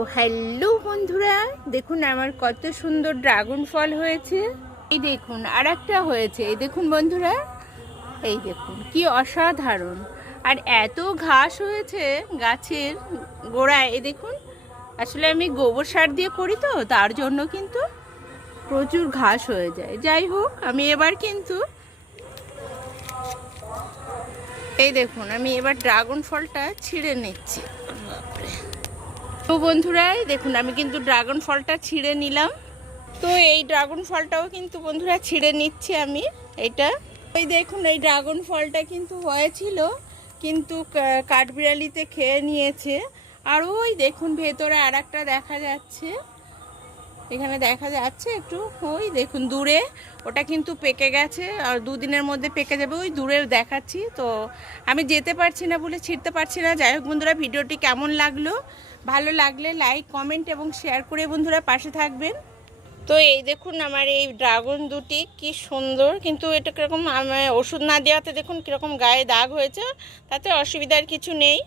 তো হ্যালো বন্ধুরা, দেখুন আমার কত সুন্দর ড্রাগন ফল হয়েছে। এই দেখুন আর একটা হয়েছে, এই দেখুন বন্ধুরা, এই দেখুন কি অসাধারণ। আর এত ঘাস হয়েছে গাছের গোড়ায়, এই দেখুন। আসলে আমি গোবর সার দিয়ে করি, তো তার জন্য কিন্তু প্রচুর ঘাস হয়ে যায়। যাই হোক, আমি এবার কিন্তু এই দেখুন, আমি এবার ড্রাগন ফলটা ছিঁড়ে নিচ্ছি। বাপরে। তো বন্ধুরা দেখুন, আমি কিন্তু ড্রাগন ফলটা ছিঁড়ে নিলাম। তো এই ড্রাগন ফলটাও কিন্তু বন্ধুরা ছিঁড়ে নিচ্ছি আমি। এটা ওই দেখুন, এই ড্রাগন ফলটা কিন্তু হয়েছিল, কিন্তু কাঠবিড়ালিতে খেয়ে নিয়েছে। আর ওই দেখুন ভেতরে আর একটা দেখা যাচ্ছে, এখানে দেখা যাচ্ছে একটু, ওই দেখুন দূরে, ওটা কিন্তু পেকে গেছে আর দুদিনের মধ্যে পেকে যাবে। ওই দূরে দেখাচ্ছি, তো আমি যেতে পারছি না বলে ছিঁড়তে পারছি না। যাই হোক বন্ধুরা, ভিডিওটি কেমন লাগলো, ভালো লাগলে লাইক কমেন্ট এবং শেয়ার করে বন্ধুরা পাশে থাকবেন। তো এই দেখুন আমার এই ড্রাগন দুটি কি সুন্দর, কিন্তু এটা কীরকম ওষুধ না দেওয়াতে দেখুন কীরকম গায়ে দাগ হয়েছে। তাতে অসুবিধার কিছু নেই।